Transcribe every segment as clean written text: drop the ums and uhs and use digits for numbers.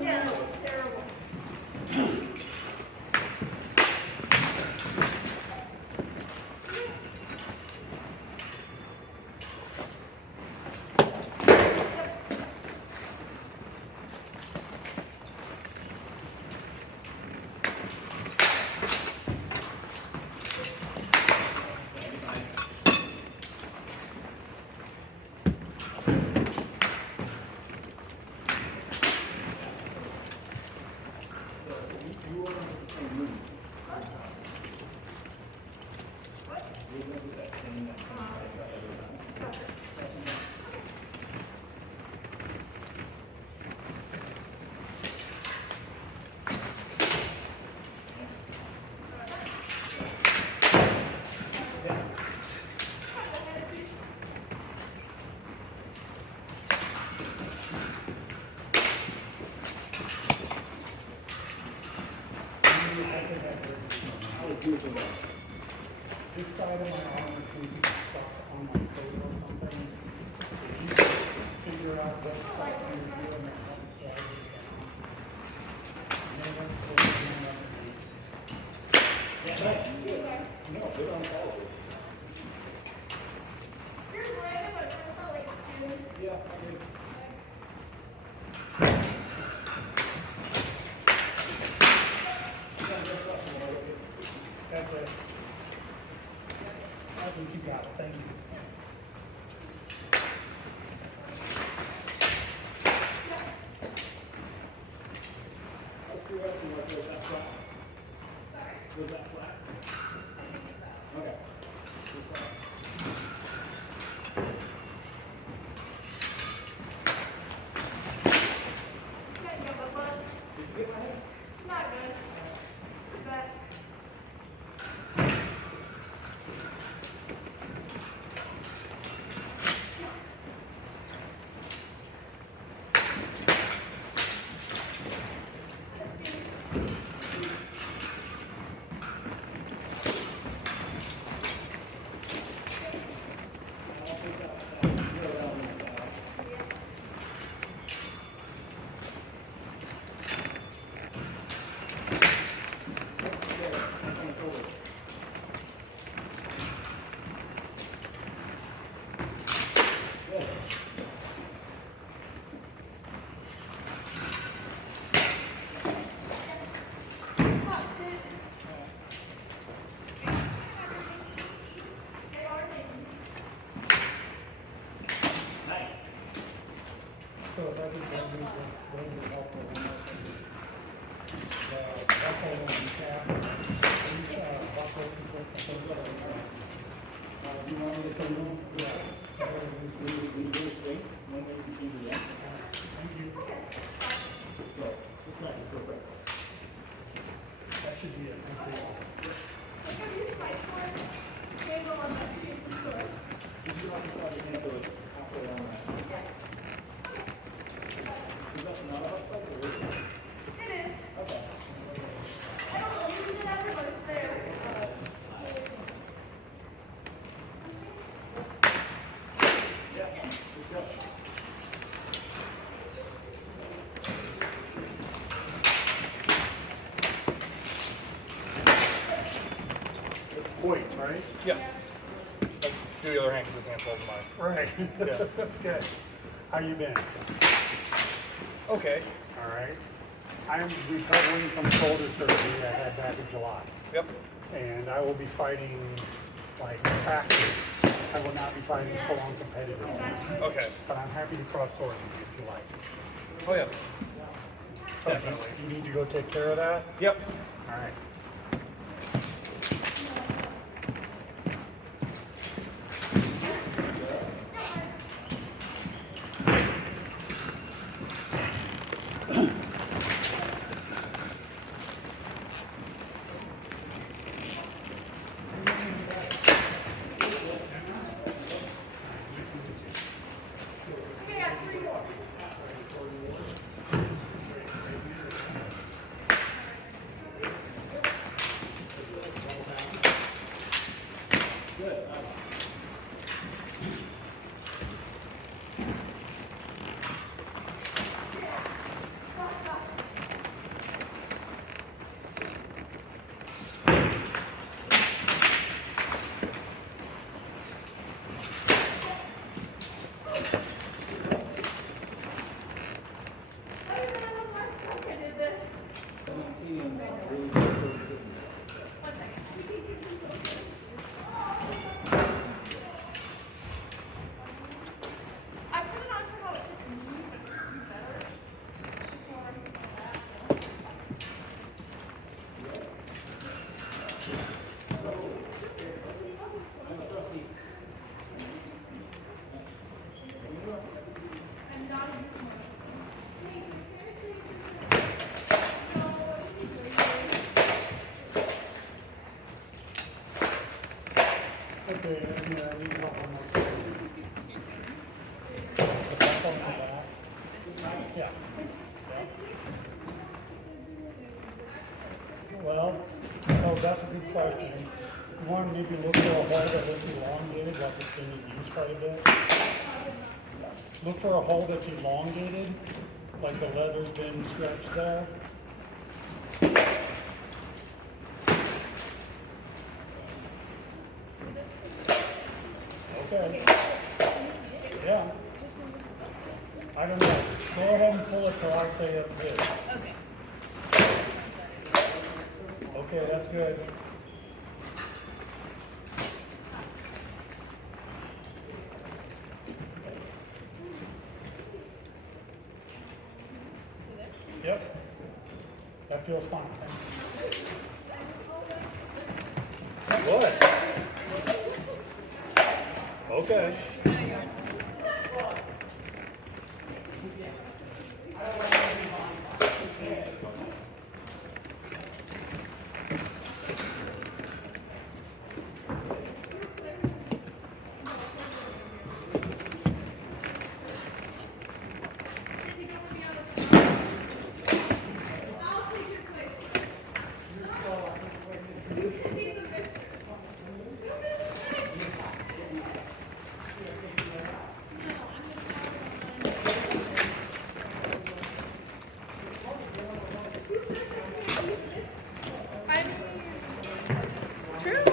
Yeah, that was terrible. This side of my arm is maybe stuck on my toe or something. If you figure out what stuff you're doing and how to slide it down. And then once you put it in underneath. No, they don't follow it. Here's landing, but it's not like two. Yeah, I agree. That's it. I think you got it. Thank you. Was that flat? Sorry? Was that flat? I think so. Okay. Yeah, you have a buzz. Did you get my head? Not good. But So if I could get you going to help with one more thing. The buckle on the cap, these buckles you put the things that are you want me to come in? Yeah. We do this thing, one way we can do that. Thank you. So, just practice real quick. That should be it. I'm gonna use my short handle on my feet for sure. If you want to try to handle it halfway on that. Is that not a hot spot or is it? It is. Okay. I don't use it ever, but it's there. Yeah, good job. Hoyt, right? Yes. Do the other hand because this hand's holding mine. Right. Yeah. Good. How you been? Okay. All right. I'm recovering from shoulder surgery I had back in July. Yep. And I will be fighting like practice. I will not be fighting full on competitive. Okay. But I'm happy to cross swords with you if you like. Oh yes. Definitely. Do you need to go take care of that? Yep. All right. Okay, I got 3 more. I put it on for how it fits me, but it fits me better. It's more like that, I'm not a big one. Okay, and I need help on my side. The back on the back. Yeah. Well, oh, that's a good question. You want to maybe look for a hole that looks elongated, like it's been used quite a bit. Look for a hole that's elongated, like the leather's been stretched there. Okay. Yeah. I don't know. Go ahead and pull it till I say it's good. Okay. Okay, that's good. Yep. That feels fine. Thank you. What? Okay. I'll take your place. You can be the mistress. You can be the mistress. Who says I can't be the mistress? I mean, true.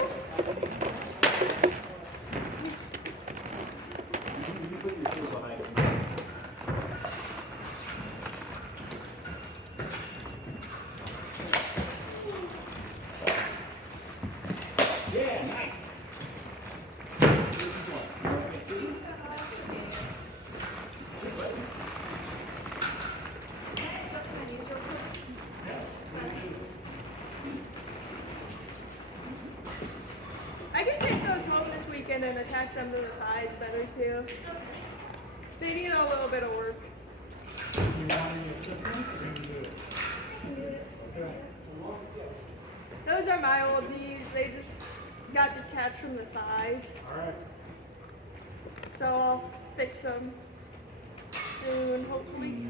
I can take those home this weekend and attach them to the thighs better too. They need a little bit of work. You want any assistance? You can do it. Okay. Those are my old knees. They just got detached from the thighs. All right. So I'll fix them soon, hopefully.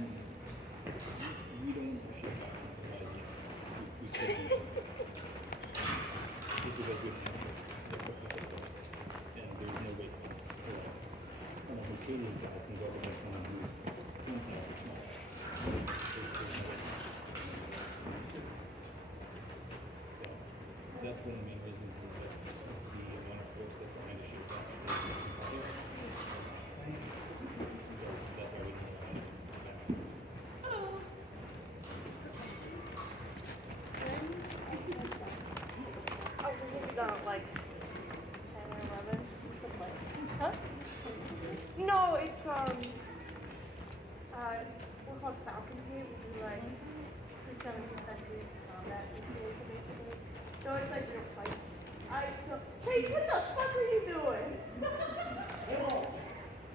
Kaydian size can go over by someone who's 1 cm small. So that's one of the main reasons is that the one of course that's trying to shape up. So that's why we need Oh, this is about like 10 or 11. Huh? No, it's we're called Falcon here. We do like for 17th century combat basically. So it's like real fights. Chase, what the fuck are you doing?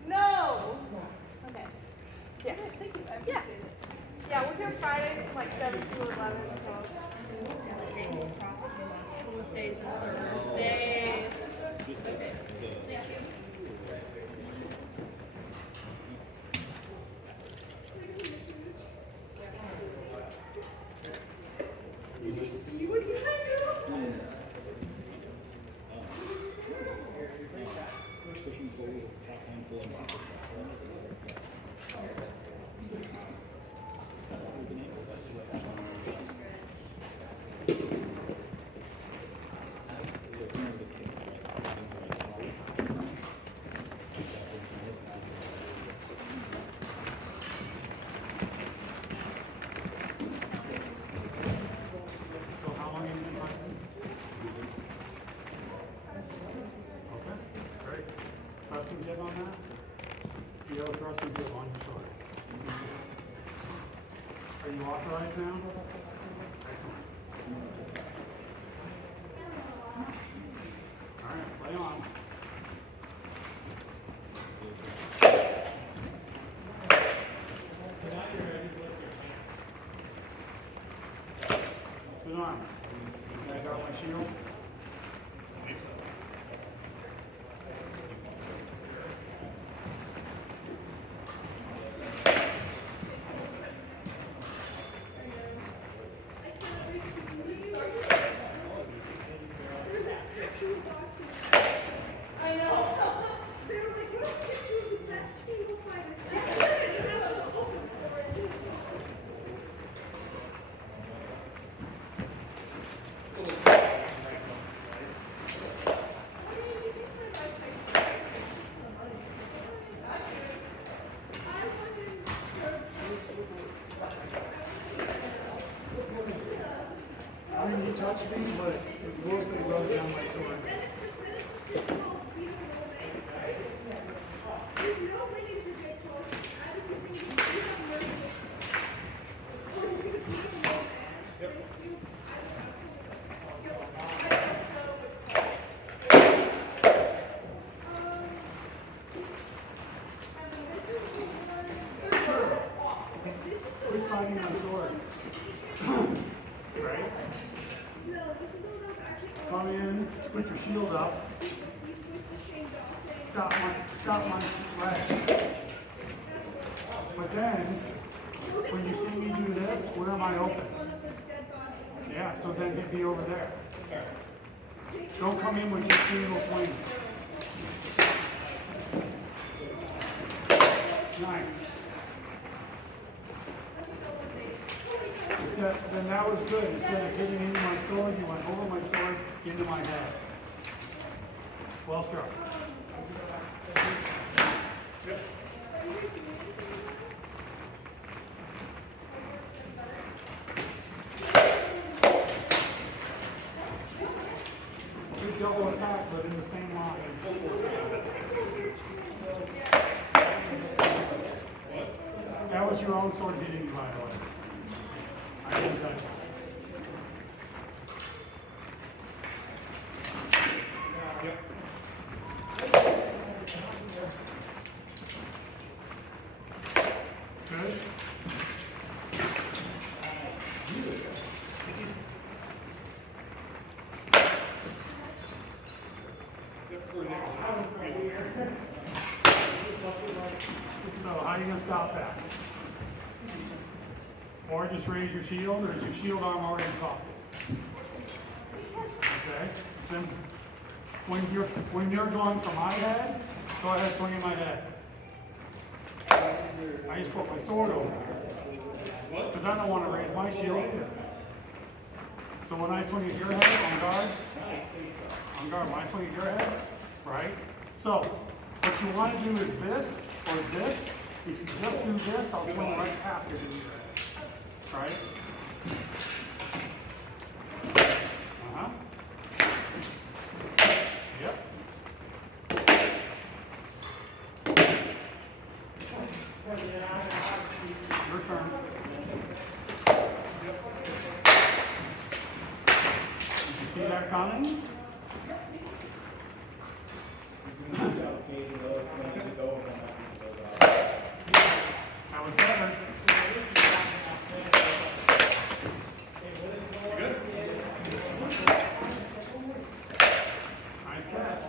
No. Okay. Yeah. Yeah. Yeah, we're here Friday from like 7 to 11. So. Tuesdays and Thursdays. Okay. Thank you. See what you can do? pushing forward with top handful and back. authorized now? Excellent. All right, play on. Good arm. You guys got my shield? I think so. There's actual boxes. I know. They were like, what's the picture of the best people fighters? I said, you have to open for it. I mean, you touched me, but it mostly rubbed down my sword. Quit fighting my sword. Right? Come in, put your shield up. Stop my flash. But then, when you see me do this, where am I open? Yeah, so then he'd be over there. Don't come in with your single swing. Nice. Then that was good. Instead of hitting into my sword, you went over my sword, into my head. Well struck. Yep. Good double attack, but in the same line. That was your own sword hitting you, by the way. I didn't touch it. Yep. Good. So how are you going to stop that? Or just raise your shield, or is your shield arm already caught? Okay. Then when you're going for my head, go ahead swinging my head. I just put my sword over there. Because I don't want to raise my shield either. So when I swing at your head on guard, when I swing at your head, right? So what you want to do is this or this. If you just do this, I'll swing right past your head. Right? Uh-huh. Yep. Your turn. Yep. Did you see that coming? That was better. Nice catch.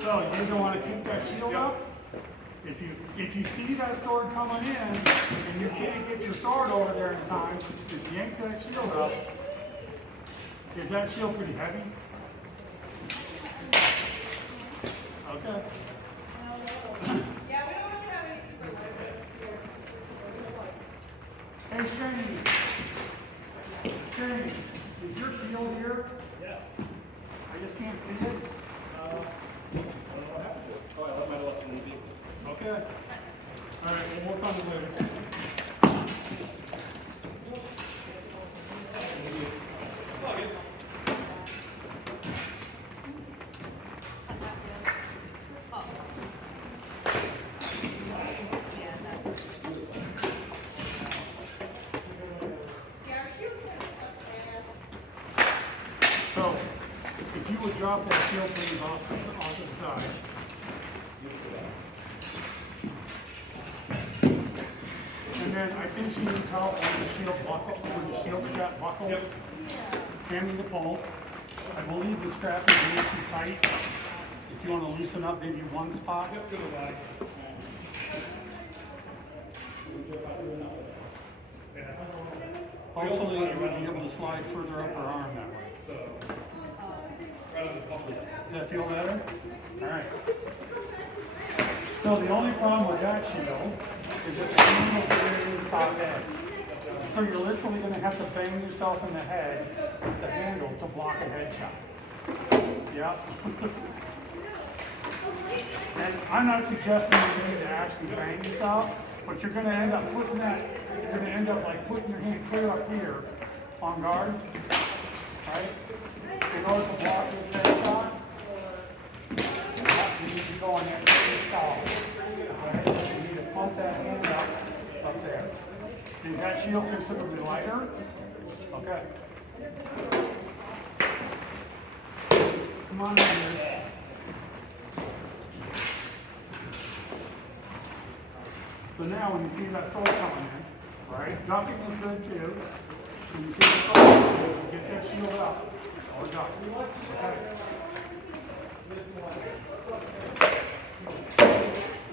So you either want to keep that shield up. If you see that sword coming in and you can't get your sword over there in time, just yank that shield up. Is that shield pretty heavy? Okay. Yeah, we don't really have any super light. Hey Shane, is your shield here? Yeah. I just can't see it. I don't know what happened to it. Oh, I might have left it in the vehicle. Okay. All right, we'll work on it later. would drop that shield please off to the side. And then I think she needs help with the shield buckle, with the shield strap buckle. Yep. Hand me the pole. I believe the strap is way too tight. If you want to loosen up maybe one spot. Yep, go to the back. Hopefully you would be able to slide further up her arm that way. So, right on the pump. Does that feel better? All right. So the only problem with that shield is it's a single the top head. So you're literally going to have to bang yourself in the head with the handle to block a headshot. Yep. And I'm not suggesting you need to actually bang yourself, but you're going to end up putting that, you're going to end up like putting your hand clear up here on guard, right? In order to block this headshot, you need to go on that stall. Okay? You need to pump that hand up there. Is that shield considerably lighter? Okay. Come on in here. So now when you see that sword coming in, right? Ducking is good too. When you see the sword, get that shield up. Or duck. Okay.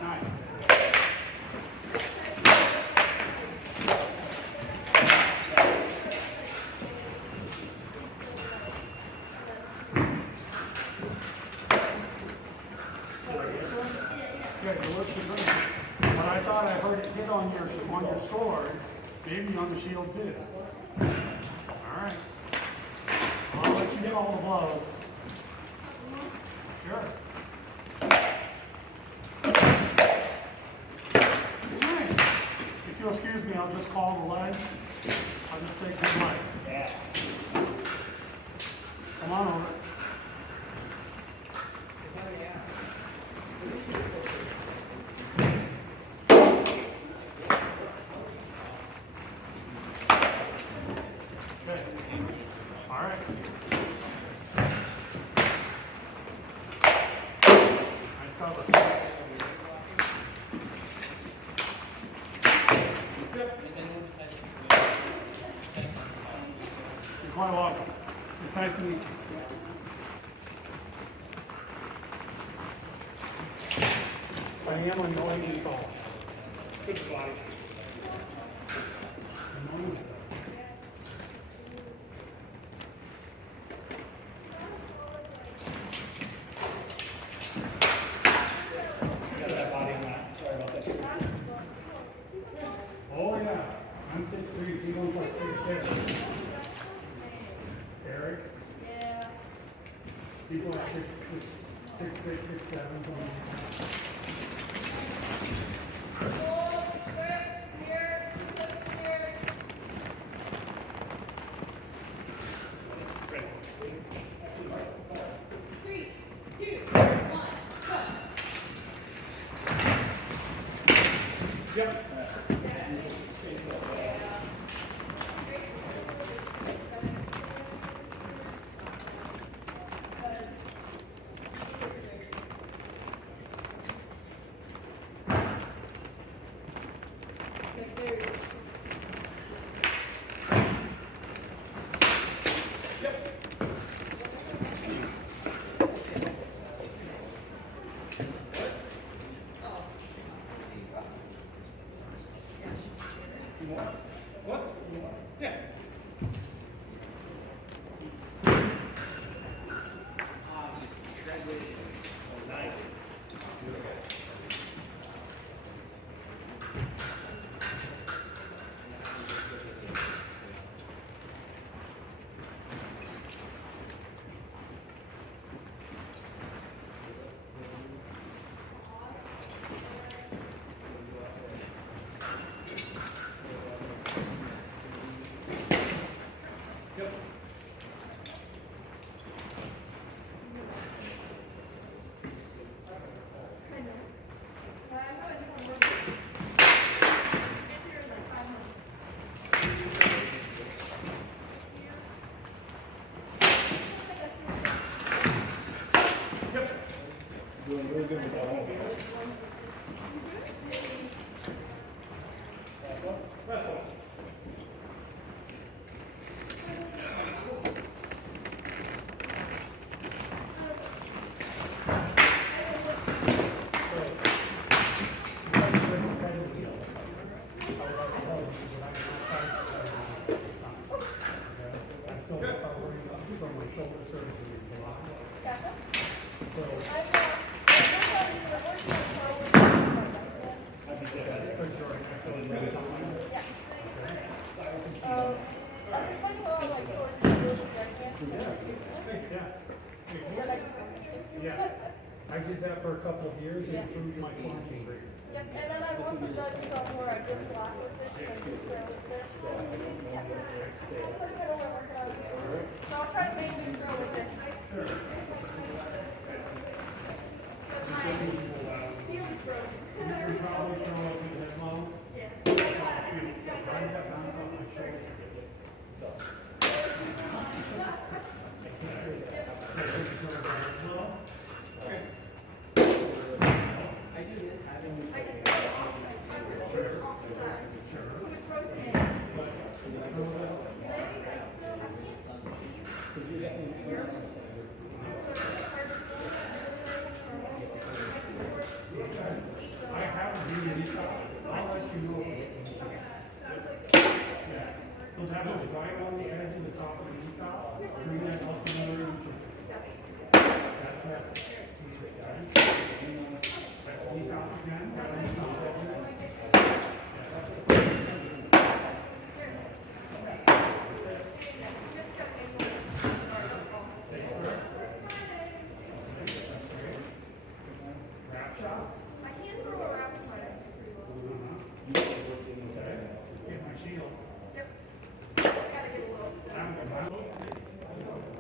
Nice. Good, you look good. But I thought I heard it hit on your sword, maybe on the shield too. Alright. I'll let you get all the blows. Sure. Nice. If you'll excuse me, I'll just call the leg. I'll just say good night. Yeah. Come on over. Good. All right. Nice cover. You're quite welcome. It's nice to meet you. I am on the only call. Good fly. Oh yeah, I'm 6'3", he looks like 6'6". Eric? Yeah. He's like 6'6", 6'7", something like Yep. What? Yeah. shoulder surgery a lot. Gotcha. So, Yes. I've been fighting a lot of like sore shoulders and right hand. yeah, I did that for a couple of years and improved my climbing rate. Yep, and then I've also done some where I just block with this and just throw with this. So that's kind of what I'm working on. So I'll try to make you throw with it. But my heel is broken. You probably throw up in that mouth. I haven't been in I'll let you know. So that was right on the edge of the top of the knee stop. Bring that up another inch. That's that. That's knee top again. Right on the top of wrap shots. I can throw a rapid fire. Get my shield. Yep. I gotta get a little.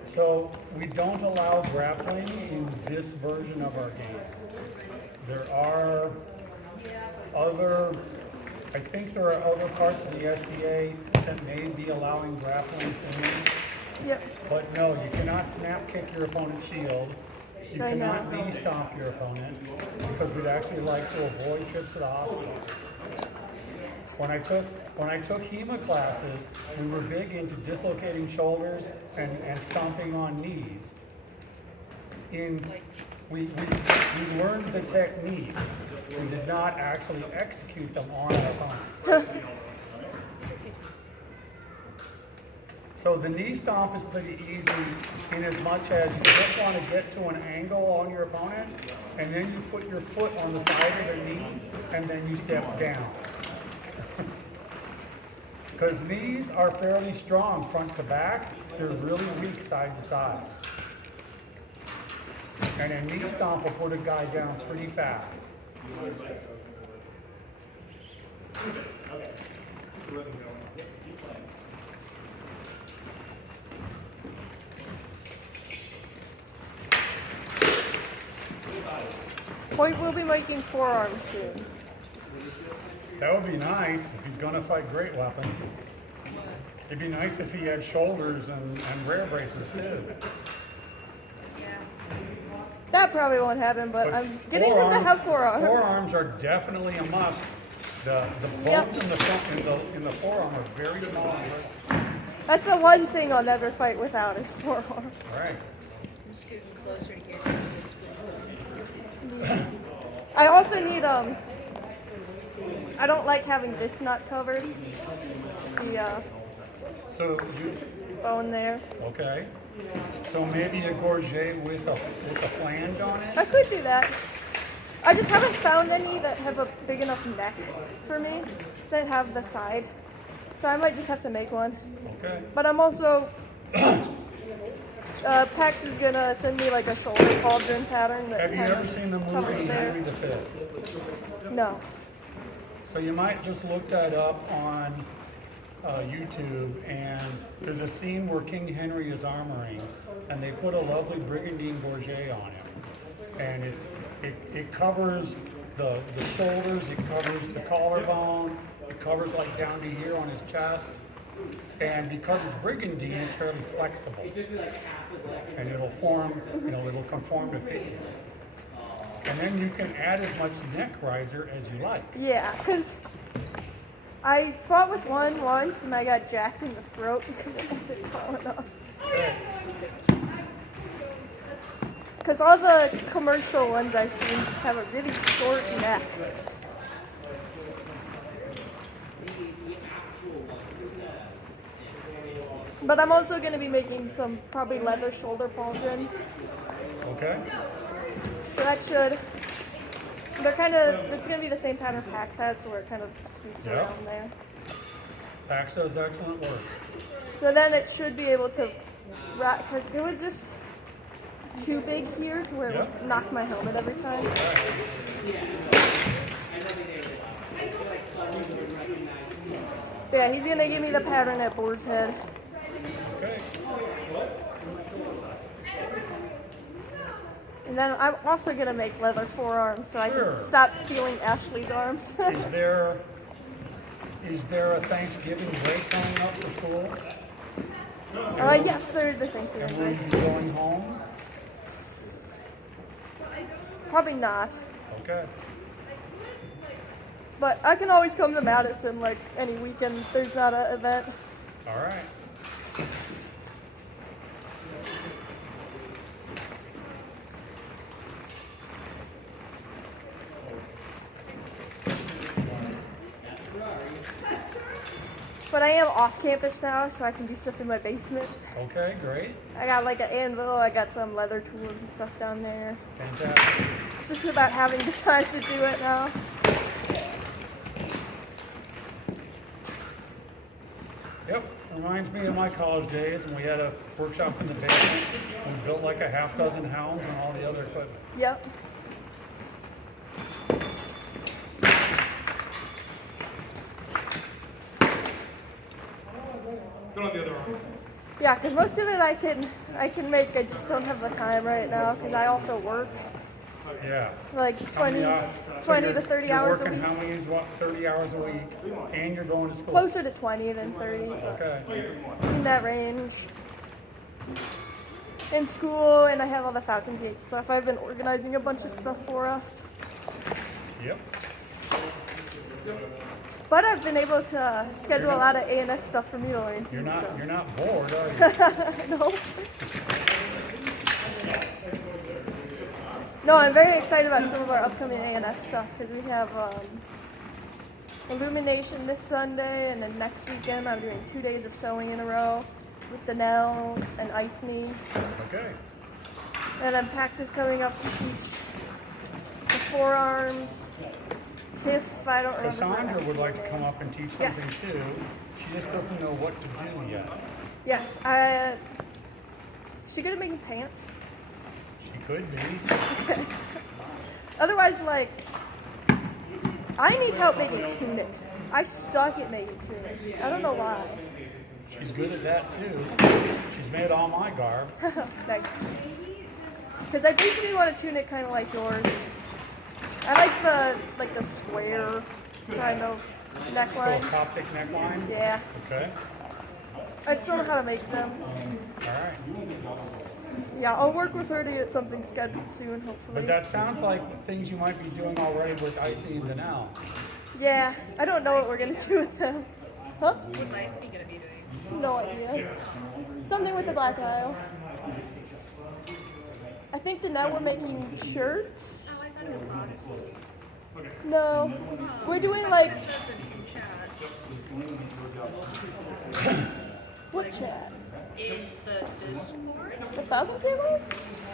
So we don't allow grappling in this version of our game. There are other, I think there are other parts of the SCA that may be allowing grappling in. Yep. But no, you cannot snap kick your opponent's shield. You I know. cannot knee stomp your opponent because we'd actually like to avoid trips to the hospital. When I took HEMA classes, we were big into dislocating shoulders and stomping on knees. We learned the techniques. We did not actually execute them on our opponents. So the knee stomp is pretty easy in as much as you just want to get to an angle on your opponent, and then you put your foot on the side of their knee, and then you step down. Because knees are fairly strong front to back, they're really weak side to side. And a knee stomp will put a guy down pretty fast. Hoyt will be making forearms soon. That would be nice if he's going to fight great weapon. It'd be nice if he had shoulders and rare braces too. That probably won't happen, but I'm getting him to have forearms. Forearms are definitely a must. The bones in the front in the forearm are very small. That's the one thing I'll never fight without is forearms. All right. I'm scooting closer to here. I also need I don't like having this nut covered. The So you bone there. okay? So maybe a gorget with a flange on it. I could do that. I just haven't found any that have a big enough neck for me that have the side. So I might just have to make one. Okay. But I'm also Pax is gonna send me like a shoulder cauldron pattern that Have you kind ever of seen the covers movie there. Henry V? No. So you might just look that up on YouTube, and there's a scene where King Henry is armoring, and they put a lovely brigandine gorget on him, and it covers the shoulders, it covers the collarbone, it covers like down to here on his chest, and because it's brigandine, it's fairly flexible, and it'll form, it'll conform to fit you. And then you can add as much neck riser as you like. Yeah, because I fought with one once and I got jacked in the throat because it wasn't tall enough. Because all the commercial ones I've seen just have a really short neck. But I'm also going to be making some probably leather shoulder pauldrons. Okay. So that should, they're kind of, it's going to be the same pattern Pax has, so it kind of sweeps Yeah. around there. Pax does excellent work. So then it should be able to wrap, because it was just too big here to where it would knock my helmet every time. Yeah, he's going to give me the pattern at Boar's Head. Okay. And then I'm also going to make leather forearms so I Sure. can stop stealing Ashley's arms. Is there a Thanksgiving break coming up for school? Yes, they're the Thanksgiving And will you break. be going home? Probably not. Okay. But I can always come to Madison like any weekend if there's not an event. All right. But I am off campus now, so I can do stuff in my basement. Okay, great. I got like an anvil, I got some leather tools and stuff down there. Fantastic. It's just about having the time to do it now. Yep, reminds me of my college days, and we had a workshop in the basement. We built like a half dozen hounds and all the other equipment. Yep. Put on the other arm. Yeah, because most of it I can make. I just don't have the time right now because I also work Yeah. like How 20, many hours- 20 so to 30 you're hours a working week. how many, 30 hours a week, and you're going to school? Closer to 20 than 30, but Okay. in that range. In school, and I have all the Falcon Gate stuff. I've been organizing a bunch of stuff for us. Yep. But I've been able to schedule a lot of A&S stuff for me to learn. You're not so. you're not bored, are you? No. No, I'm very excited about some of our upcoming A&S stuff because we have Illumination this Sunday, and then next weekend I'm doing 2 days of sewing in a row with Danelle and Eithne. Okay. And then Pax is coming up to teach the forearms. Tiff, I don't remember. her Cassandra would like to name. come up and teach something Yes. too. She just doesn't know what to do yet. Yes, is she good at making pants? She could be. Otherwise, like, I need help making tunics. I suck at making tunics. I don't know why. She's good at that too. She's made all my garb. Thanks. Because I basically want a tunic kind of like yours. I like the square kind of So a necklines. Coptic neckline? Yeah, Okay. I just don't know how to make them. All right. Yeah, I'll work with her to get something scheduled soon, hopefully. But that sounds like things you might be doing already with Icy and Danelle. Yeah, I don't know what we're gonna do with them. Huh? What's Ivy gonna be doing? No idea. Something with the Black Isle. I think Danelle we're making shirts. Oh, I thought it was bodices. No, we're doing like It says in chat. what chat? In the Discord? The Falcon table?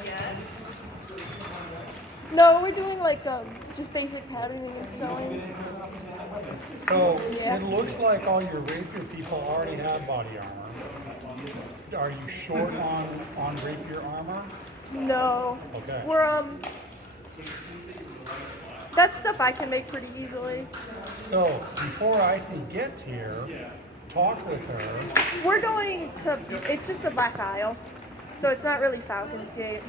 Yes. No, we're doing like just basic patterning and sewing. So Yeah. it looks like all your rapier people already have body armor. Are you short on rapier armor? No. Okay. We're that stuff I can make pretty easily. So before Icy gets here, talk with her. We're going to. It's just the Black Isle, so it's not really Falcon's Gate.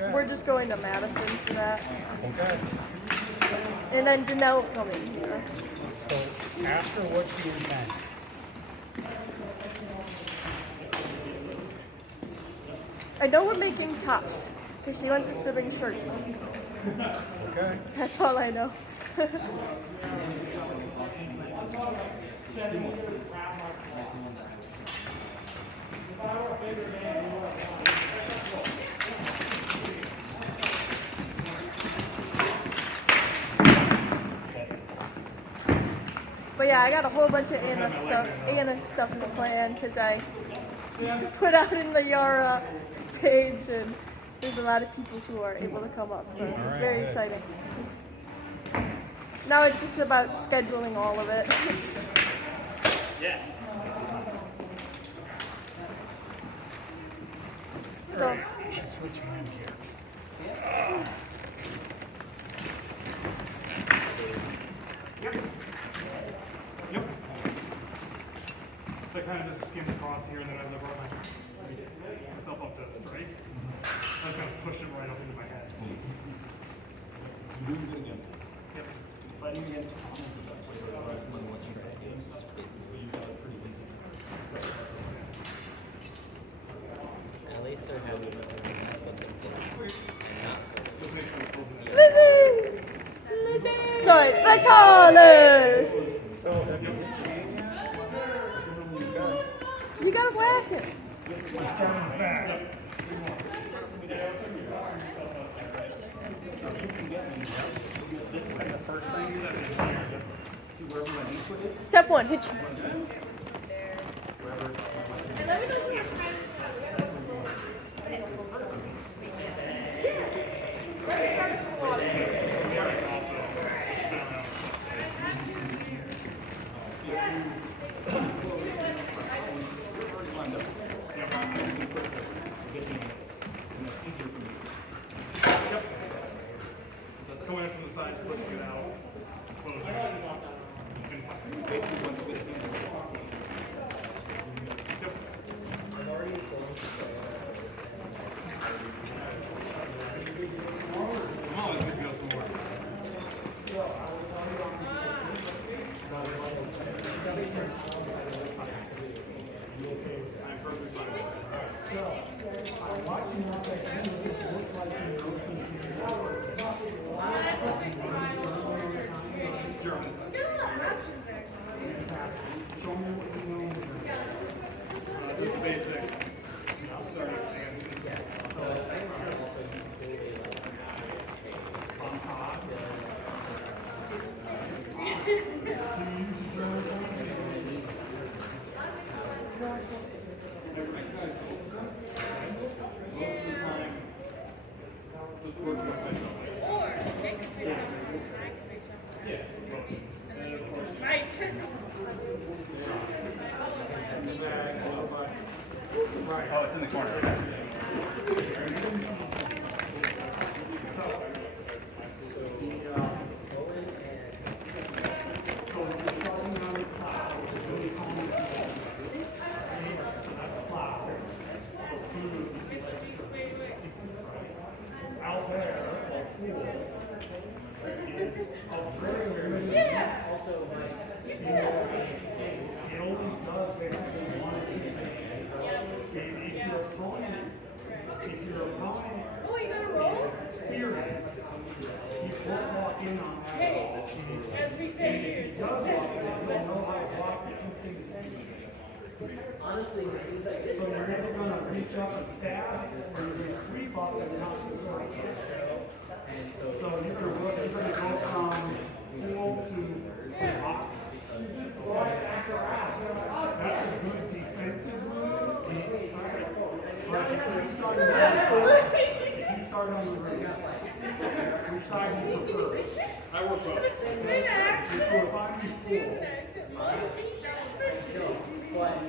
Okay. We're just going to Madison for that, Okay. and then Danelle's coming here. So ask her what she intends. I know we're making tops because she wants us to bring shirts. Okay. That's all I know. But yeah, I got a whole bunch of Anna stuff to plan because put out in your page, and there's a lot of people who are able to come up, so it's very exciting. Now it's just about scheduling all of it. Yes. So. Switch hands here. Yep. So I kind of just skimmed across here, and then as I brought myself up this, right? I just kind of pushed it right up into my head. You do it again. Yep. Fighting against Tom is the best way to go. But you got it pretty easy. At least they're happy with it. That's what's important. Sorry, Vitale! You gotta whack it. We start on the back. Step one, hitch. Coming in from the sides, pushing it out, closing. Yep. Oh, it's gonna go somewhere. I'm perfectly fine. Watching that section, it looks like you're German. Show me what you know. Just the basic. Starting stance. On top. Most of the time, just work with myself. Yeah. And then of course, right. Oh, it's in the corner. Out there, a pool. It only does basically one of two things. If you're throwing Oh, you got a roll? spearhead, you won't walk in on that. Hey, as we say If here. he does walk in, you'll know how to block the two things. Honestly, it seems like So you're either gonna reach up and stab, or you're gonna sweep up and knock the right. So you're gonna go from pool to box. That's a good defensive move. But if you start on the ring, which side do you prefer? I work well. So if I'm in full,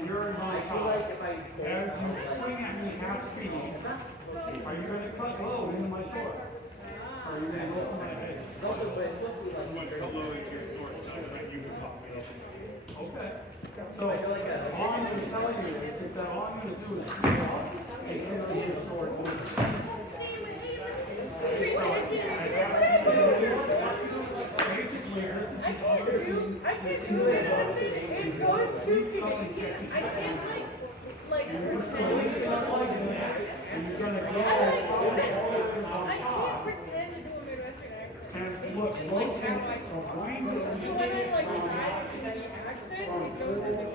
you're in my top. As you swing at me half speed, are you going to cut low into my sword? Or are you going to go for my head? I'm going to cut low into your sword so that you can pop me up. Okay. So all I'm going to tell you is that all I'm going to do is shoot off and hit your sword over. Basically, this is the other thing. I can't do it. It goes too deep. I can't like And you're going to go I can't pretend to do a Midwestern accent. and look, rotate, so wind it. So when I like add the accent, it goes into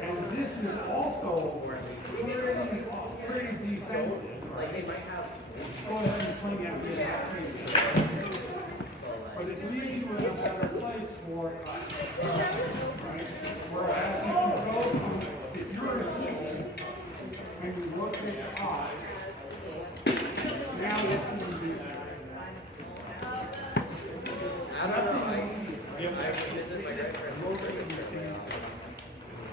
And this is also pretty defensive. Go ahead and swing at me. 4 cuts. Right? Whereas if you go from, if you're in a full and you rotate your eyes, now you can do that. I don't know. I visited my grandparents.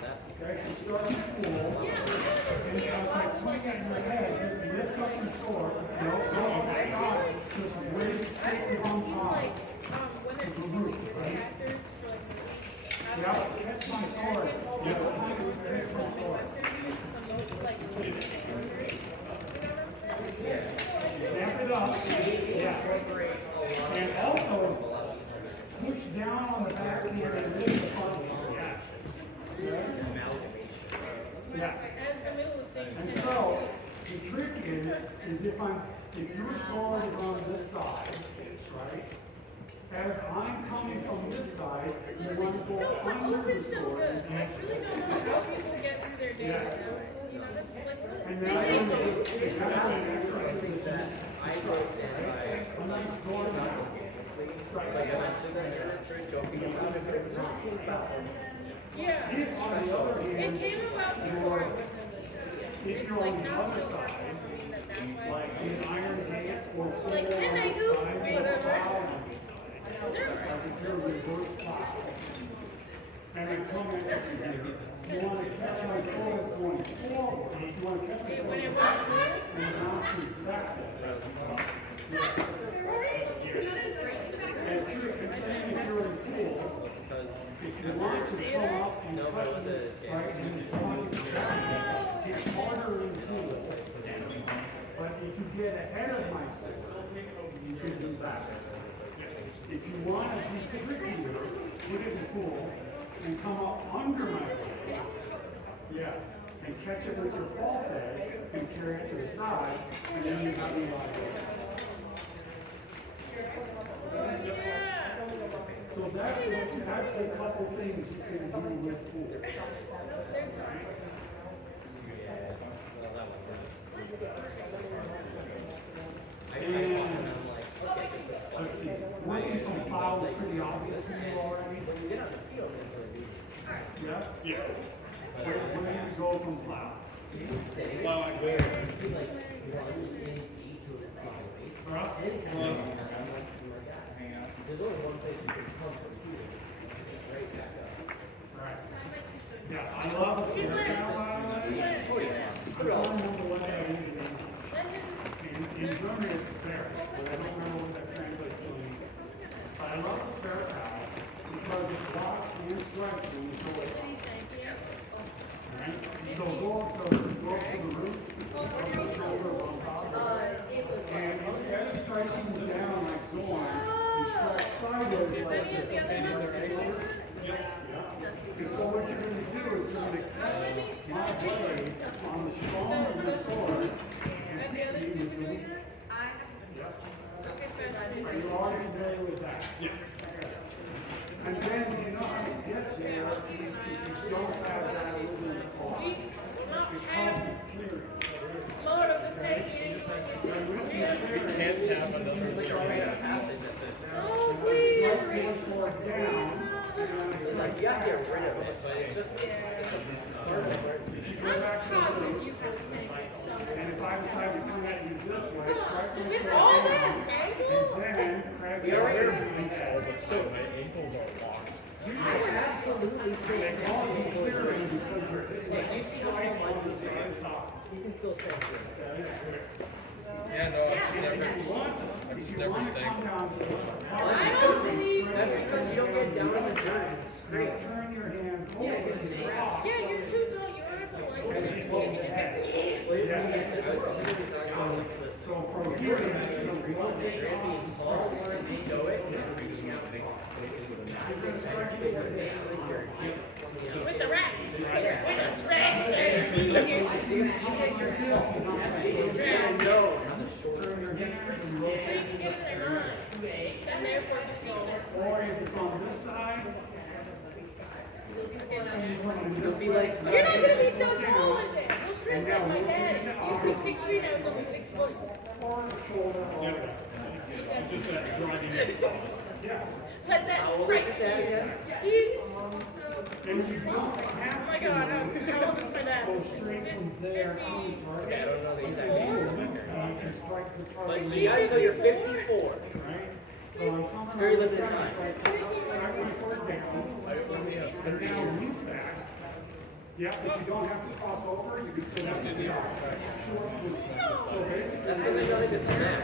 That's Okay, so start with full. And as I swing at your head, just lift up your sword. No, not. Just raise, take your arm high. When they're doing like actors for like Yeah, catch my sword. Yeah, catch my sword. Snap it up. Yeah. And also, push down on the back here and lift the front. Yeah. Yeah. And so, the trick is if your sword is on this side, right? As I'm coming from this side, you want to go under the sword. I really don't know how people get through their day. Yes. You know, that's like, And then I do exactly that. I go stand by. A nice sword now. Like I'm sitting there joking about it. yeah. If on the other It hand, came about before it was in the show. if you're on the other side, like in Iron Dance or full Like, can they do whatever? if you're reverse plow, and I come at you, you want to catch my sword going forward, you want to catch my sword going forward, and not shoot backward. And same if you're in full, if you want to come up and cut it right in front, it's harder in full. But if you get ahead of my sword, you can do that. If you want to be trickier, put it in full and come up under my sword. Yes. And catch it with your false edge and carry it to the side, and then you have your light. So that's the couple things you can do with full. And let's see, working from plow is pretty obvious to you already. Yes? Yes. Where do you go from plow? Well, I Where For us? there's only one place you can come from here. Right back up. Right. Yeah, I love it. He's lit. Oh, yeah. I don't remember what that is. In Germany, it's fair, but I don't remember what that translates to in English. But I love the fair towel because it blocks and strikes when you go it. Right? So go up to the roof, up the shoulder, on top of it. And instead of striking down like Zorn, you strike sideways like this. Yeah. And so what you're going to do is you're going to cut my blade on the strong of your sword and hit me with the weak. Are you already familiar with that? yes. And then you know how to get there if you don't have that a little bit of cost. It's called clearing. Lord of the state, We can't have another Passage at this. oh, please. Let your sword down. Like, you have to get rid of it, but it's just, If you go back to the roof, and if I decide to come at you this way, strike my sword All down, that angle? and then grab We your already other hand. So my ankles are locked. absolutely They call it clearing because you're hitting do you see how twice I on the same side. you can still stand here. Yeah, no, I'm just never. If you want I'm to, just if you never want to staying. come down to the That's because you don't get down in the dirt and scrape. turn your hands over Yeah, to it's the straight. top. Yeah, you're too tall. Your arms are like And hit both the head. So from here, you're just going to rotate off and start working. Stoic and reaching out. You're going to start getting your hands on your feet. with the racks. With the racks there. You get your heels and not Yeah. No. turn your hands and So you rotate. can get to their line. And therefore defeat them. Or if it's on this side, It'll be like, You're not gonna be so tall in there. You'll shrink like my dad. He was 6'3", now he's only 6 foot. or shoulder, or It's just that grinding. yeah. Let that How old is break. your dad again? He's. And you don't Oh have my to god, how old is my dad? go straight from there to, Okay, I right? don't know the exact age. And strike the target. But so you got until you're 54. Right? So I'm coming It's very on limited this time. side, strike my sword down, and now lean back. Yeah, but you don't have to cross over, you can still have to do it. So basically, That's because there's nothing to smack.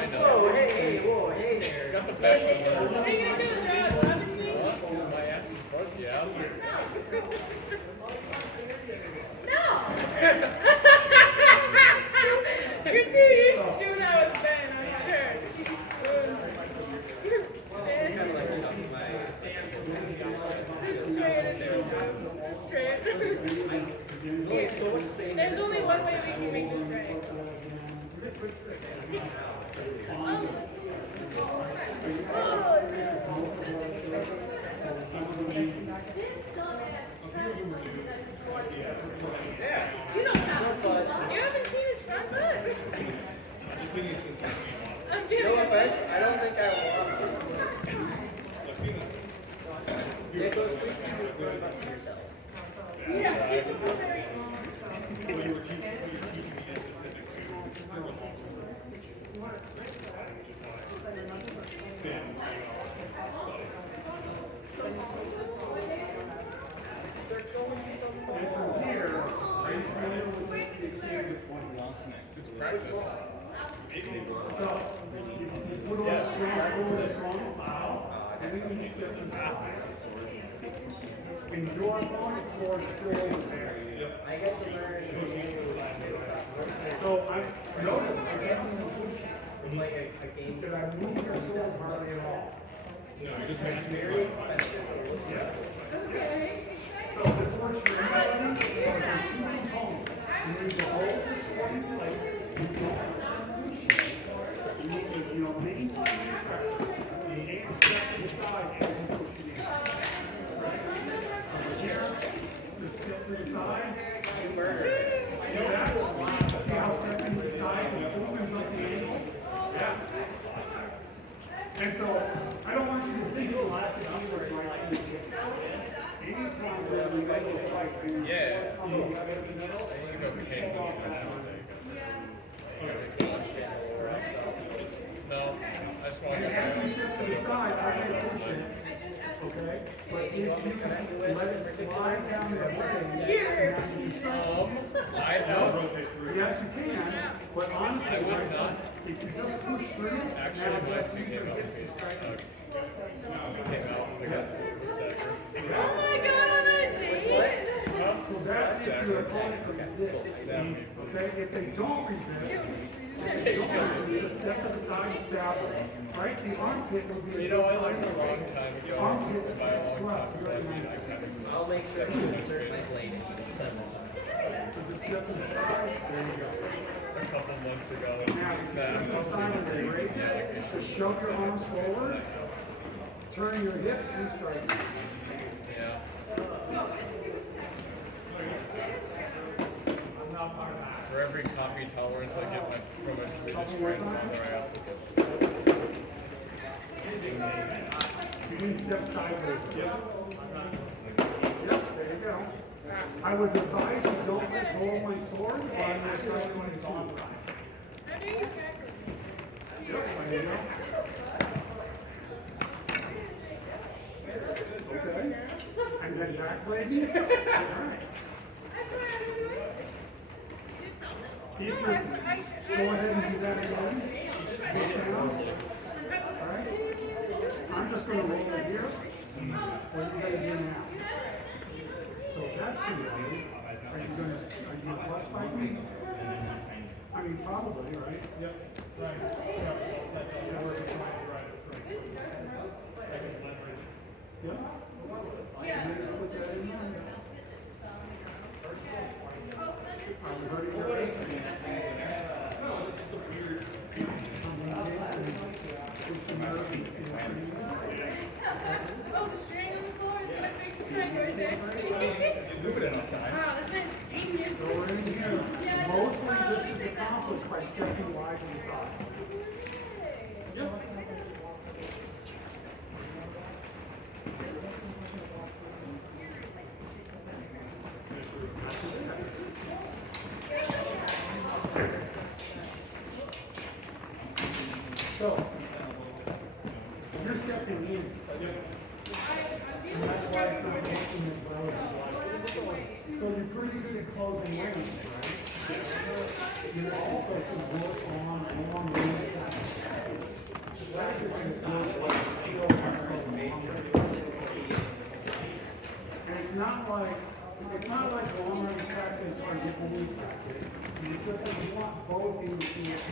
Whoa, hey there. Got the best What are you gonna do, Dad? What happened to me? my ass in front, yeah. You're too used to doing that with Ben, I'm sure. It's kind of like shoving my. Just straight. There's only one way we can make this right. You don't have. You haven't seen his front foot. I'm kidding. No offense, I don't think I want to. Nicholas, please keep your front up to yourself. Yeah, people are very. It's practice. and your opponent's sword is still over there. I get to learn So I noticed I haven't pushed. like a game. Did I move your sword hardly at all? No, you just make Very expensive. Yeah. Okay. So this works for anybody. Two components. You need to hold this one in place. You don't push it. You need to, maintain your pressure. You can't step to the side as you push it in. Right? Over here, just step to the side. You murder. See how stepping to the side opens up the angle? Yeah. And so, I don't want you to think the last number is like this. Anytime where we go to fight, Yeah. on the other middle, You guys are king. No, I just want to and get as you back. step to the side, I may push it. Okay? But if you let it slide down that way, I know. yes, you can, but honestly, I would not. if you just push through, Actually, now my just wife use your came out hips with to strike it. I got some protector. Oh my god, on a date? So that's if your opponent resists. Okay, if they don't resist, step to the side, stab, right? The armpit will be. You know, I learned a long time ago. Armpits By a express long time very ago. nicely. I'll make sure to insert my blade in. So just step to the side, there you go. A couple months ago. Now, if you step to the side and raise it, just shove your arms forward, turn your hips and strike. Yeah. For every coffee tolerance I get from my Swedish grandfather, I also get. You can step sideways. Yep. Yep, there you go. I would advise you don't let go of my sword while you're striking my palm. How do you tackle? Yep, there you go. Okay. And then back blading. All right. Keith, go ahead and do that again. Just all right. I'm just going to roll it here. What you got to do now? So that's the way. Are you going to flush like me? I mean, probably, right? Yep. Right. That was a trying to ride a string. Yep. Yeah. Put that in there. Are we ready for this? Oh, the string on the floor is my big string right there. Move it enough time. Wow, this man's genius. So we're in here. Mostly this is accomplished So, you're stepping in. And that's why it's not making it well. So you're pretty good at closing lanes, right? You also can work on long range attacks. And it's not like long range tactics are the only tactics. It's just that you want both in the field.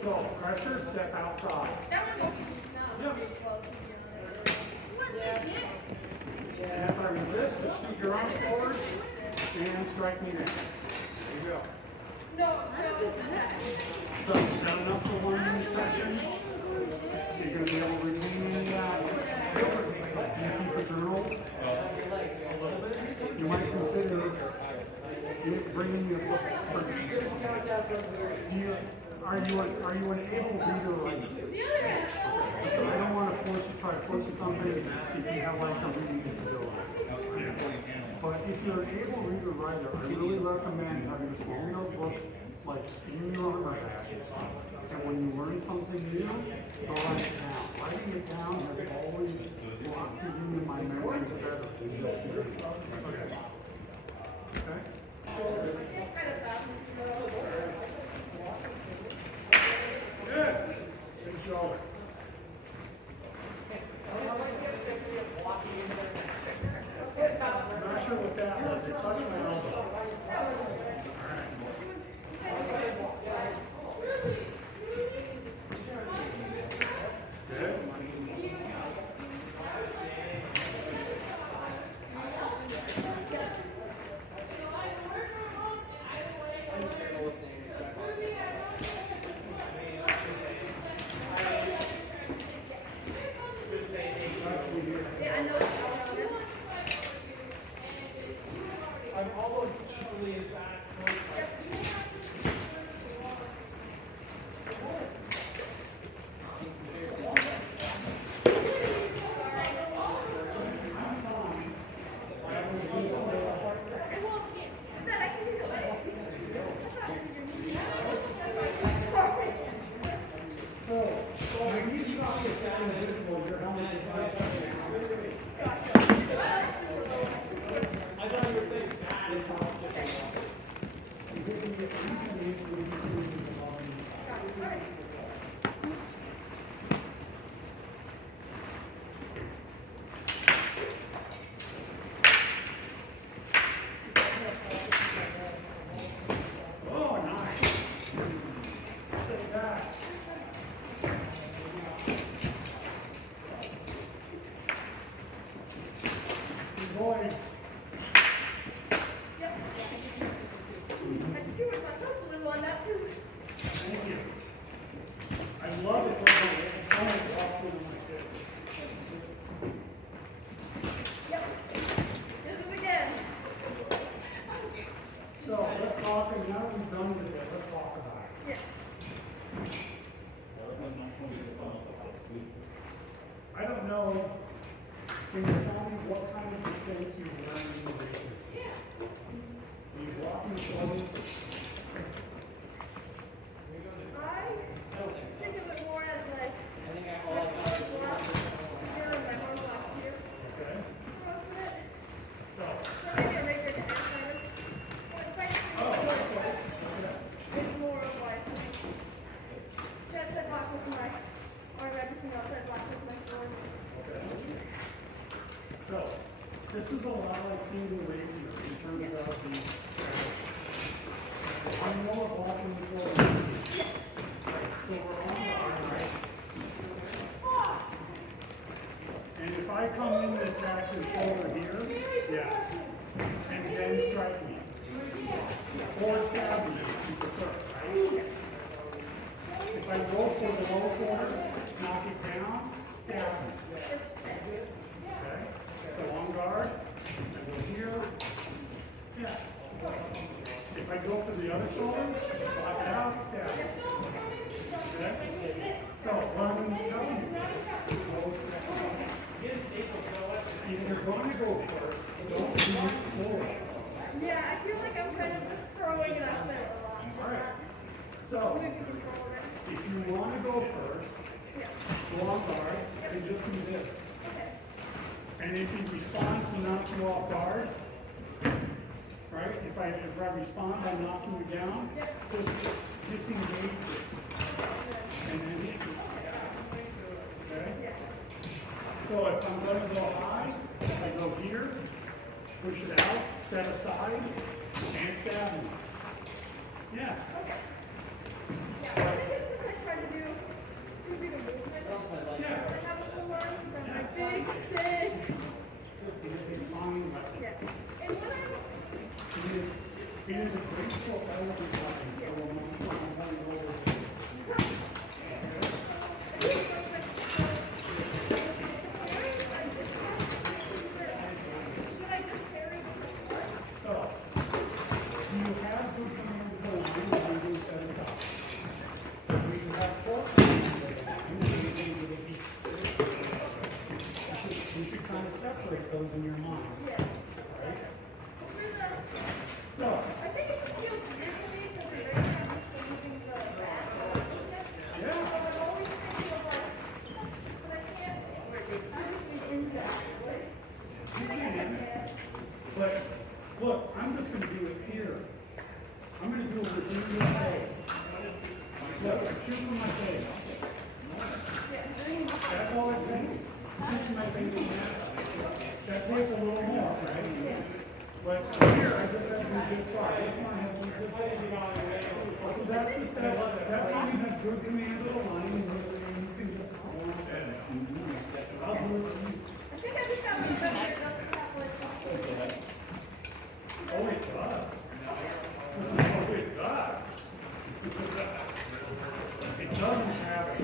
So pressure, step outside. That one goes not big club, to be honest. What the heck? And if I resist, just shoot your arm forward and strike me down. There you go. No, so So is that enough for one session? You're going to be able to retain any do you keep a journal? You might consider bringing your book. Are you an able reader or writer? I don't want to try to force you something if you have like a reading disability. But if you're an able reader writer, I really recommend having a small notebook like in your armor bag. And when you learn something new, go write it down. Writing it down has always locked it in my memory better than just hearing it. Okay? Good. Good shoulder. I'm not sure what that was. It touched my elbow. I'm almost equally as bad. So when you drop it down invisible, your helmet is right there. I thought you were saying that is how you can get easily into the volume. Oh, nice. Take that. Good boy. I skewered myself a little on that too. Thank you. I love it when I find it off with my kid. Yep. Did it again. So let's talk, and now that we've done with it, let's talk about it. Yes. I don't know, can you tell me what kind of defense you've learned in the racing? Yeah. Are you blocking close? I think of it more as like my arm block here and my arm block here. Okay. Crossing it. So, So maybe a regular to kind of. But if I it's more of like chest I block with my arm, everything else I block with my sword. so, this is a lot like single rapier in terms of the, I'm more blocking the floor. So we're on the arm, right? And if I come in and attack your shoulder here, yeah, and then strike me. Or stab me if you prefer, right? If I go for the low corner, knock it down, stab me. Okay? So on guard, I go here, yeah. If I go for the other shoulder, block it out, stab me. Okay? So what I'm going to tell you if you're going to go first, don't move forward. Yeah, I feel like I'm kind of just throwing it out there a lot. Alright. knock you off guard, right? If I respond by knocking you down, just disengage it. And then hit you. Okay? So if I'm going to go high, I go here, push it out, set aside, and stab me. Yeah. Yeah, I think it's just like trying to do the movement. Yeah. I have a little arm, so my big stick. It's fine. Yeah. And when It is a graceful element So, do you have good command of the line when you set it up? Do you have four commands of the line when you do the beat? You should kind of separate those in your mind. Right? So, I think it feels differently because it very much moving the back. yeah. So I'm always thinking of like, but I can't physically do that. You can. But look, I'm just going to do it here. I'm going to do it within your face. Look, shoot from my face. That's all it takes. Just my finger. That takes a little more, right? But here, I just have to do this far. This one I have to do this far. So that's the step. That's how you have good command of the line, and you can just perform that. I'll do it for you. I think I just have a better enough to have like Oh, it does. Oh, it does. It doesn't have a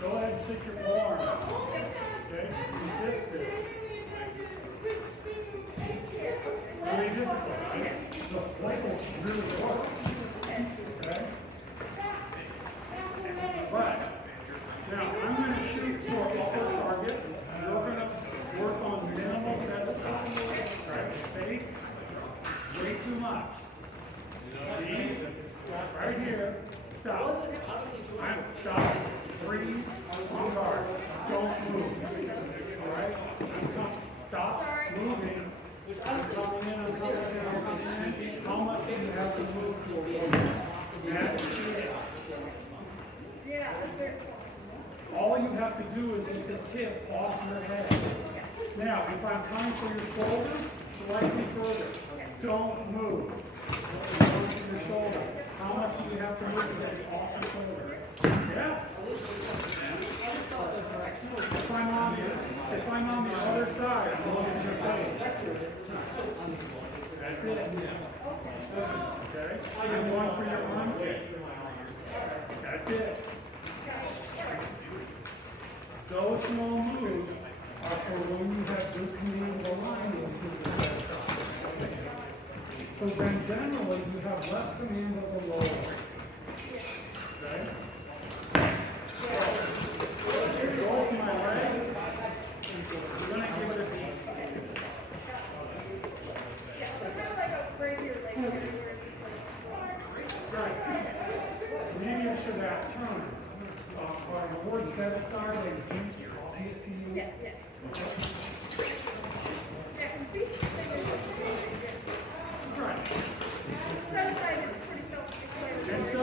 Go ahead and stick your forearm out. Okay? Resist it. Really difficult, right? The flight will really work. Okay? But, now I'm going to shoot for upper targets. You're going to work on minimal set aside. Right? Face, way too much. See? Right here. Stop. Stop. Freeze. On guard. Don't move. Alright? Stop moving. I'm coming in. I'm coming in. How much do you have to move for? That's it. yeah, that's very cool. All you have to do is get the tip off your head. Now, if I'm coming for your shoulder, slightly further. Don't move. Your shoulder. How much do you have to move to get off your shoulder? Yes. If I'm on the other side, I'm going to your face. That's it. Okay? I'm going for your armpit. That's it. Those small moves are for when you have good command of the line into the set. So then generally you have less command of the lower. Okay? Go off my leg. I'm going to give it a beat. Yeah, so kind of like a brazier leg where it's like, Right. Maybe I should ask turn. Are the words set aside and beat obvious to you? yeah. Yeah, because beach thing is Right. set aside is pretty self-explanatory. And so,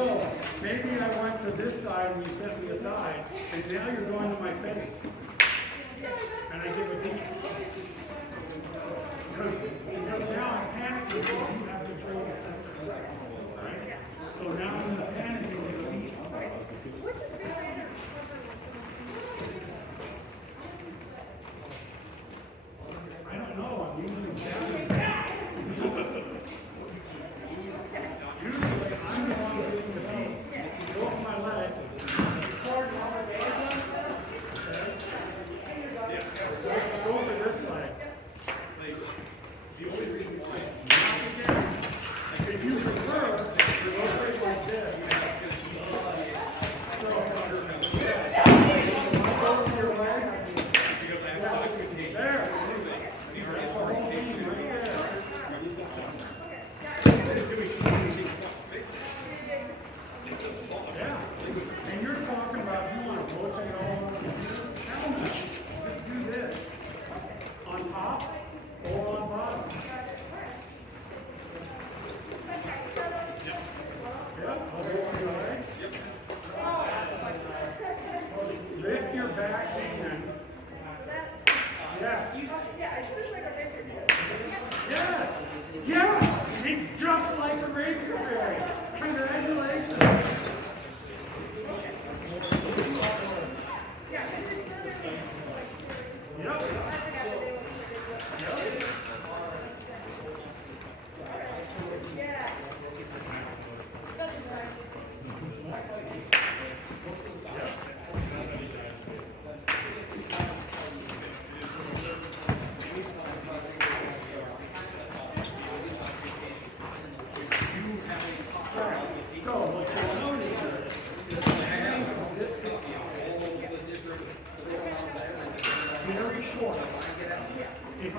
maybe I went to this side and you set me aside, and now you're going to my face. And I give a beat. Because now I'm panicking because you have control of the senses. Right? So now I'm in the panic and give a beat. What's the big banner? I don't know, I'm usually stabbing. Usually, I'm the one giving the beat. Go off my leg. Go for this leg.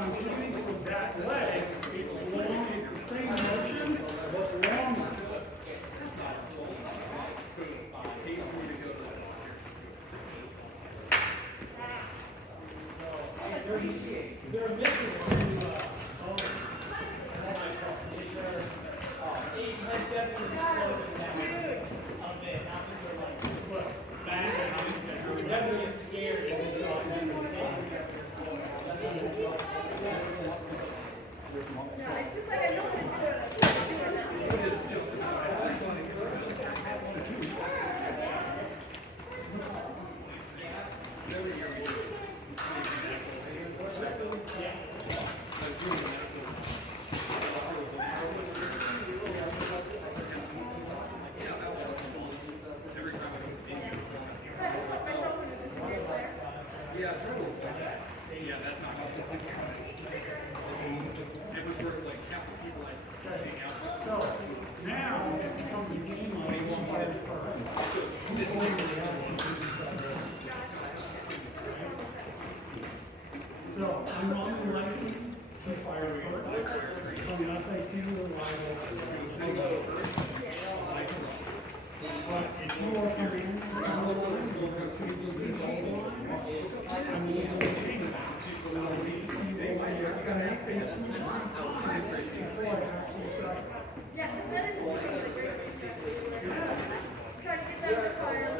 I'm shooting from that leg, it's long, it's the same motion, but longer. They're missing Yeah, it's just like I know what to do. now, it becomes a game of one fighter first. So, I'm on the right, you fire first. So unless I see you arrival, but if you are coming in, I'm able to change it. So I need to see you over here. And that's been 2 times before I actually start. Yeah, that is really great. Try to get that with fire.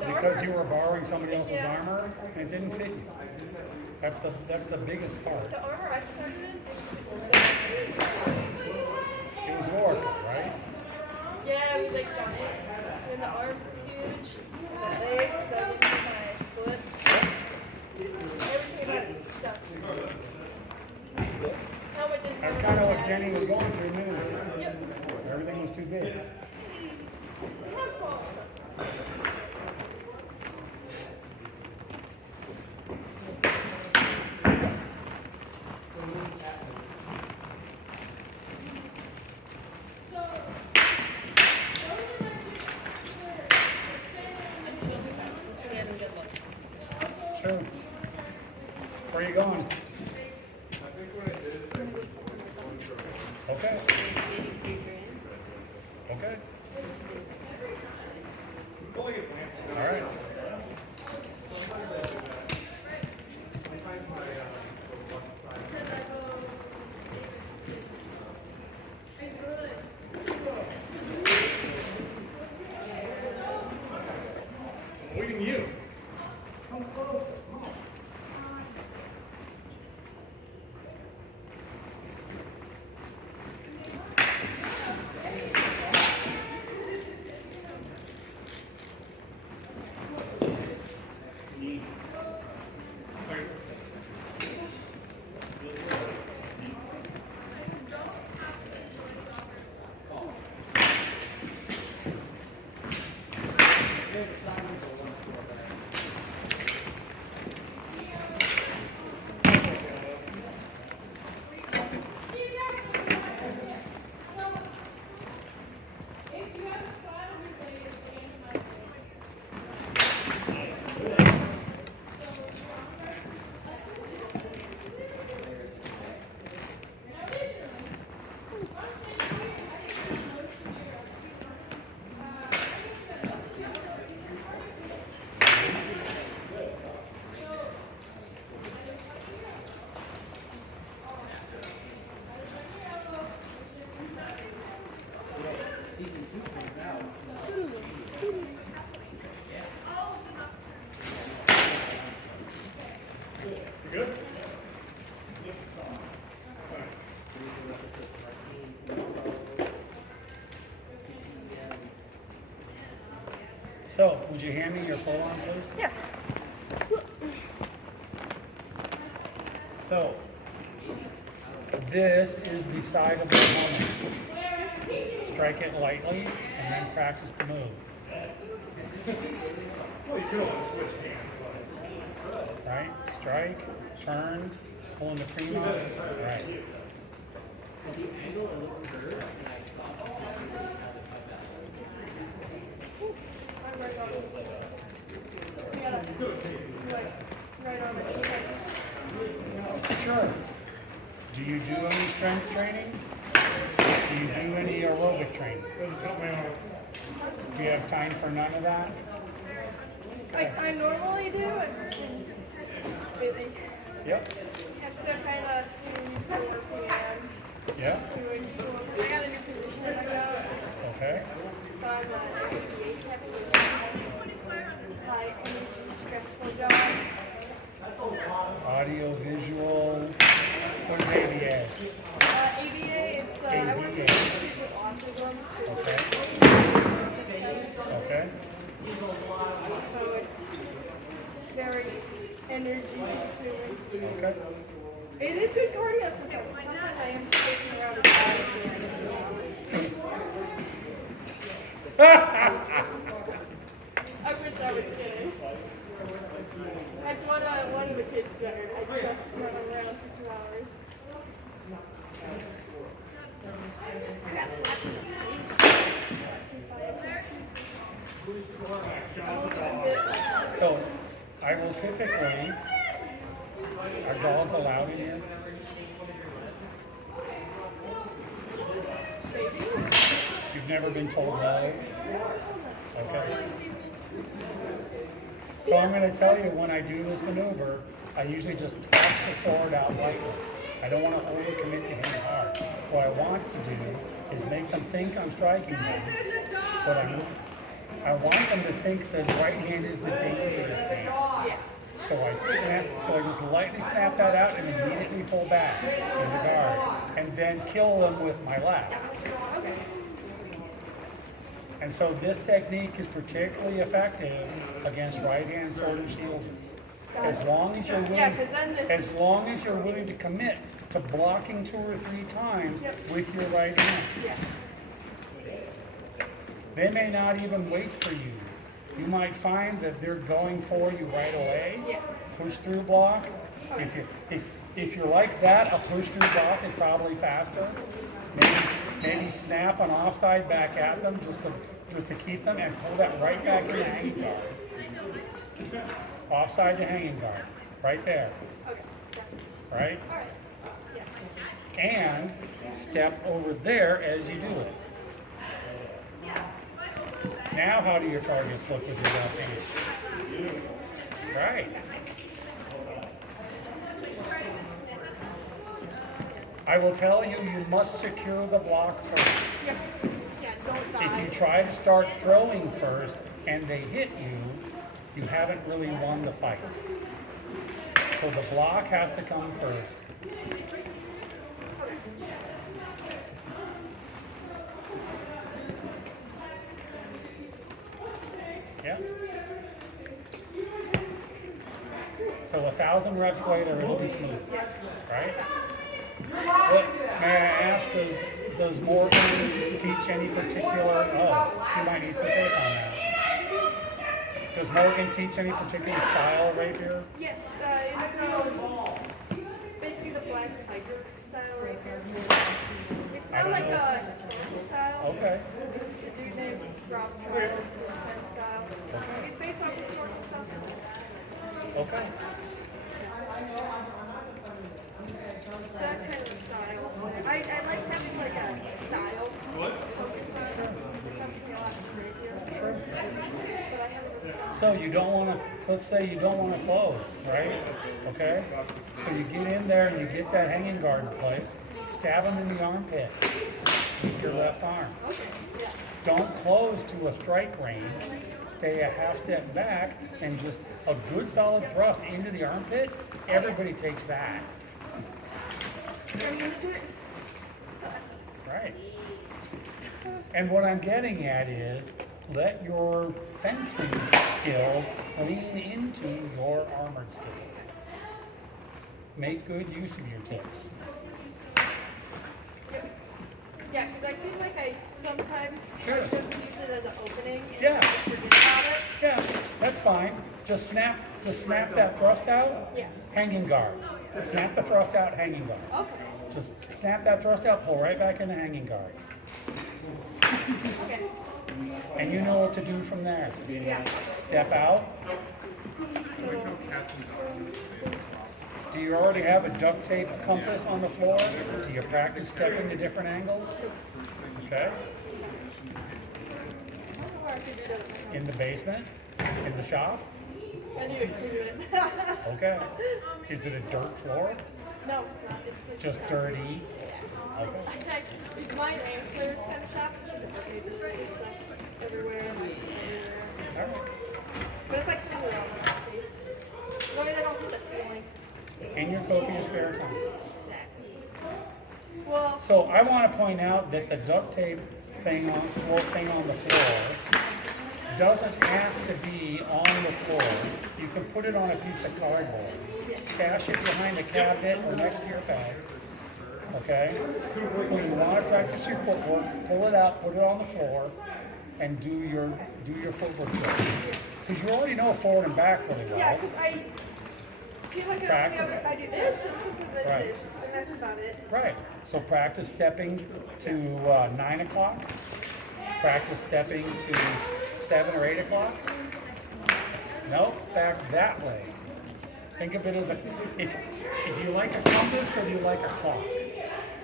Because you were borrowing somebody else's armor and it didn't fit you. That's the biggest part. The armor I started in It was Oracle, right? yeah, it was like giant. And the arm huge. The legs, that was my foot. Everything about it stuff. Helmet didn't That's hurt kind of my what back. Jenny was going through, too. Yep. Everything was too big. It was small. too. Where are you going? Okay. Okay. All right. Waiting you. Season 2 comes out. You good? So, would you hand me your pull on, please? Yeah. So, this is the side of the helmet. Strike it lightly and then practice the move. Well, you could always switch hands, but. Right? Strike, turn, pull in the primo. Right. With the angle, it looks curved, and I thought I didn't really have it like that. Right on it. Sure. Do you do any strength training? Do you do any aerobic training? Do you have time for none of that? I normally do. I've just been busy. Yep. I'm still kind of used to working and Yep. doing school. I got a new position at my job, Okay. so I'm an ABA tech, so it's a high energy, stressful job. Audio, visual. What is ABA? ABA, it's I work with ABA. kids with autism. Okay. Okay. So it's very energy consuming. Okay. It is good cardio sometimes. Sometimes I am taking around the side at the end of the hour. I wish I was kidding. That's one of the kids that I just run around for 2 hours. So, I will typically, are dogs allowed in here? You've never been told no? Okay. So I'm going to tell you, when I do this maneuver, I usually just toss the sword out lightly. I don't want to overcommit to hitting hard. What I want to do is make them think I'm striking them, but I want them to think the right hand is the dangerous hand. So I just lightly snap that out and immediately pull back in the guard, and then kill them with my left. And so this technique is particularly effective against right-hand sword and shielders. As long as you're willing, Yeah, 'cause then there's- as long as you're willing to commit to blocking 2 or 3 times with your right hand. Yeah. They may not even wait for you. You might find that they're going for you right away. Yeah. Push through block. If you're like that, a push through block is probably faster. Maybe snap an offside back at them just to keep them and pull that right back in the hang guard. offside the hanging guard, right there, Okay. Gotcha. right? All right. Yeah. And step over there as you do it. Now how do your targets look with your left hand? Right. I will tell you, you must secure the block first. Yeah. Yeah. Don't die. If you try to start throwing first and they hit you, you haven't really won the fight. So the block has to come first. Yeah. So 1,000 reps later, it'll be smooth, right? What, may I ask, does Morgan teach any particular, oh, you might need some tape on that. Does Morgan teach any particular style right here? Yes. It's basically the black tiger style right here. It's I not don't like know. a historical style. Okay, It's just a dude named Rob Trial. It's this kind of style. It's based on historical stuff. okay. So that's kind of the style. I like having like a style. What? Focus on it. It's something I'll have to create here. But I haven't really done So you don't want to, let's say you don't want to close, right? Okay? So you get in there and you get that hanging guard in place, stab him in the armpit with your left arm. Don't close to a strike range. Stay a half step back and just a good solid thrust into the armpit. Everybody takes that. Right. And what I'm getting at is let your fencing skills lean into your armored skills. Make good use of your tips. Yeah, because I feel like I sometimes Sure. just use it as an opening and Yeah. just forget about it. Yeah, that's fine. Just snap that thrust out, Yeah. hanging guard. Snap the thrust out, hanging guard. Okay. Just snap that thrust out, pull right back into hanging guard. Okay. And you know what to do from there. Yeah. Step out. Do you already have a duct tape compass on the floor? Do you practice stepping to different angles? Okay. Or I could do that. In the basement? In the shop? I need to clear it. Okay. Is it a dirt floor? No, it's not. It's like Just dirty? Okay. It's my antlers kind of shop. There's stuff everywhere. All right. But if I clean it out in space, as long as I don't hit the ceiling. In your copious spare time. Exactly. Well, So I want to point out that the duct tape thing on the floor doesn't have to be on the floor. You can put it on a piece of cardboard. Stash it behind a cabinet or next to your bag. Okay? When you want to practice your footwork, pull it out, put it on the floor, and do your footwork drill. Because you already know forward and back really well. yeah, because I feel like Practice. I do this and something like Right. this, and that's about it. Right. So practice stepping to 9 o'clock. Practice stepping to 7 or 8 o'clock. Nope, back that way. Think of it as if you like a compass or you like a clock.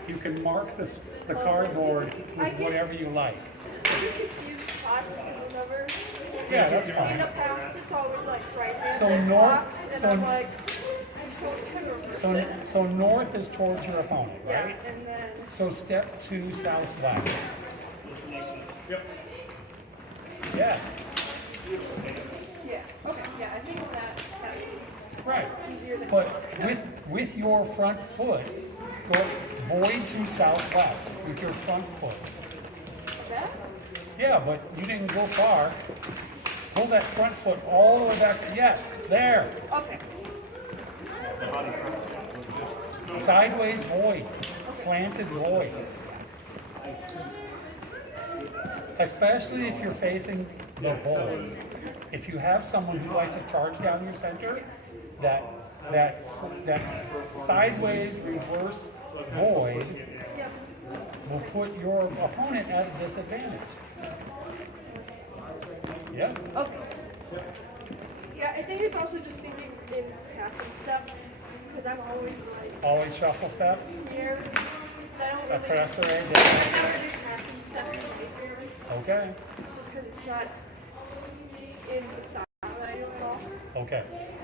You can mark the cardboard with whatever you like. I get confused clocks and numbers. Yeah, that's In fine. the past, it's always like right-handed So north- clocks, and so- I'm like, I'm supposed to reverse So, it. so north is towards your opponent, Yeah, right? and then, So step to southwest. Yes, yeah, okay, yeah, I think that's right. easier than. But with your front foot, go void to southwest with your front foot. That? Yeah, but you didn't go far. Pull that front foot all the way back. Yes, there. Okay, Sideways void. Slanted void. Especially if you're facing the bull. If you have someone who likes to charge down your center, that sideways reverse void yep, will put your opponent at a disadvantage. Yeah. okay. Yeah, I think it's also just thinking in passing steps, because I'm always like Always shuffle step? here. 'Cause I don't really. Across the range? I never do passing steps in my favors, Okay, just because it's not in the style that I do at all. okay.